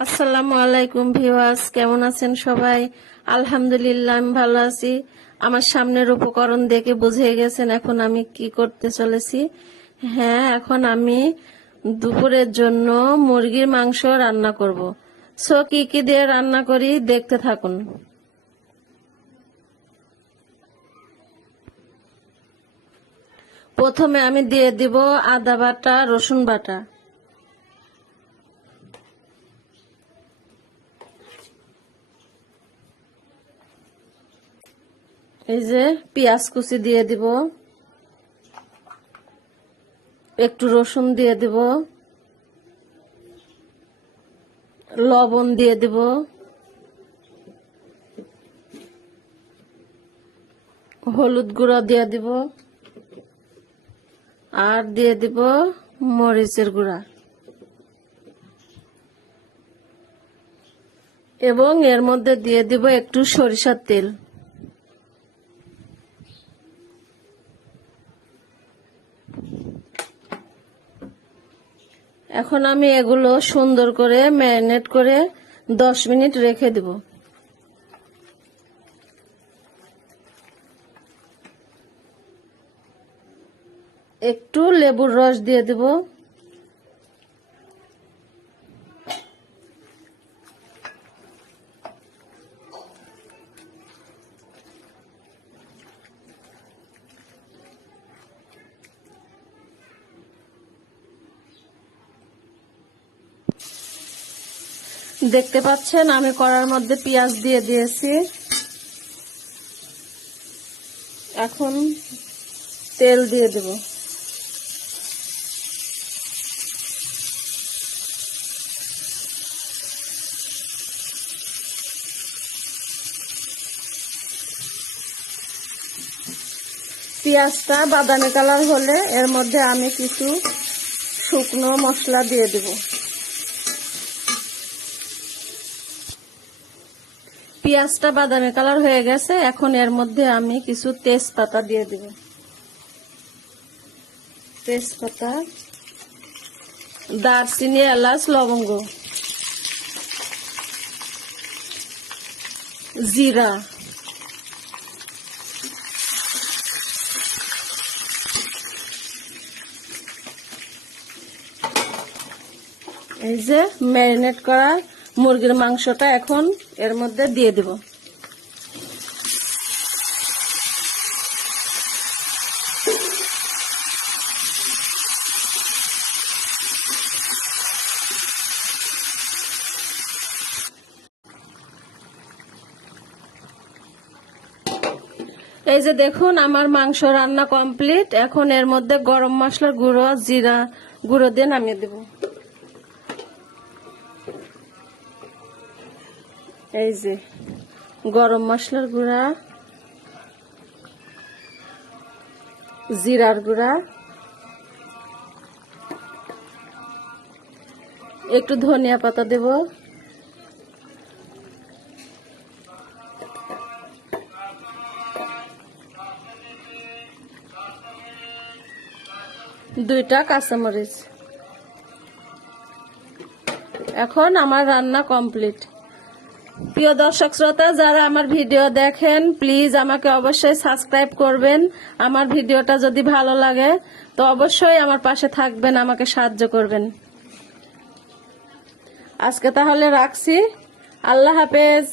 আসসালামু আলাইকুম ভিউয়ার্স, কেমন আছেন সবাই? আলহামদুলিল্লাহ, আমি ভালো আছি। আমার সামনের উপকরণ দেখে বুঝে গেছেন এখন আমি কি করতে চলেছি। হ্যাঁ, এখন আমি দুপুরের জন্য মুরগির মাংস রান্না করব। সো কি কি দিয়ে রান্না করি দেখতে থাকুন। প্রথমে আমি দিয়ে দিব আদা বাটা, রসুন বাটা, এই যে পেঁয়াজ কুচি দিয়ে দিব, একটু রসুন দিয়ে দিব, লবণ দিয়ে দিব, হলুদ গুঁড়ো দিয়ে দিব, আর দিয়ে দিব মরিচের গুঁড়া, এবং এর মধ্যে দিয়ে দিব একটু সরিষার তেল। এখন আমি এগুলো সুন্দর করে ম্যারিনেট করে 10 মিনিট রেখে দিব। একটু লেবুর রস দিয়ে দিব, দেখতে পাচ্ছেন আমি কড়ার মধ্যে পেঁয়াজ দিয়ে দিয়েছি। এখন তেল দিয়ে দেব। পেঁয়াজটা বাদামি কালার হলে এর মধ্যে আমি কিছু শুকনো মশলা দিয়ে দেব। পেঁয়াজটা বাদামি কালার হয়ে গেছে, এখন এর মধ্যে আমি কিছু তেজপাতা দিয়ে দেব। তেজপাতা, দারচিনি, এলাচ, লবঙ্গ, জিরা, এই যে ম্যারিনেট করা মুরগির মাংসটা এখন এর মধ্যে দিয়ে দেব। এই যে দেখুন আমার মাংস রান্না কমপ্লিট। এখন এর মধ্যে গরম মশলার গুঁড়ো, জিরা গুঁড়ো দিয়ে নামিয়ে দেব। এই যে গরম মশলার গুঁড়া, জিরার গুঁড়া, একটু ধনিয়া পাতা দেব, দুইটা কাঁচামরিচ। এখন আমার রান্না কমপ্লিট। প্রিয় দর্শক শ্রোতা, যারা আমার ভিডিও দেখেন প্লিজ আমাকে অবশ্যই সাবস্ক্রাইব করবেন। আমার ভিডিওটা যদি ভালো লাগে তো অবশ্যই আমার পাশে থাকবেন, আমাকে সাহায্য করবেন। আজকে তাহলে রাখছি। আল্লাহ হাফেজ।